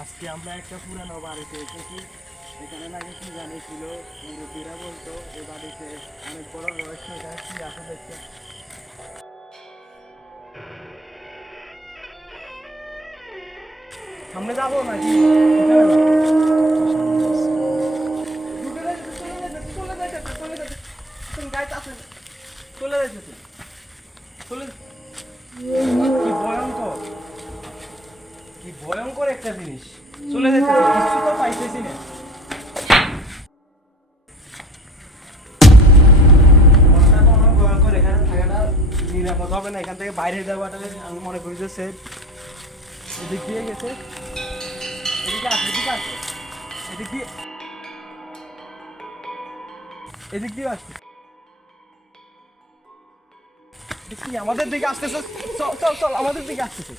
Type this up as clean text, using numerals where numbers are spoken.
আজকে আমরা একটা পুরানো বাড়িতে এসেছি। এখানে নাকি কি জানিয়েছিল, মুরব্বীরা বলতো এই বাড়িতে অনেক বড় রহস্য। এখানে কি আছে দেখতে সামনে যাবো নাকি কি ভয়ঙ্কর, কি ভয়ঙ্কর একটা জিনিস। চলে যেতে কিছু তো পাইতেছি না। ঘরটা তো অনেক ভয়ঙ্কর, এখানে থাকাটা নিরাপদ হবে না। এখান থেকে বাইরে যাওয়াটা আমি মনে করি যে সেফ। এদিক দিয়ে গেছে, এদিকে আসে, এদিকে আসে, এদিক দিয়ে, এদিক দিয়ে আসছে। এটা কি আমাদের দিকে আসতেছে? চল চল চল, আমাদের দিকে আসতেছে।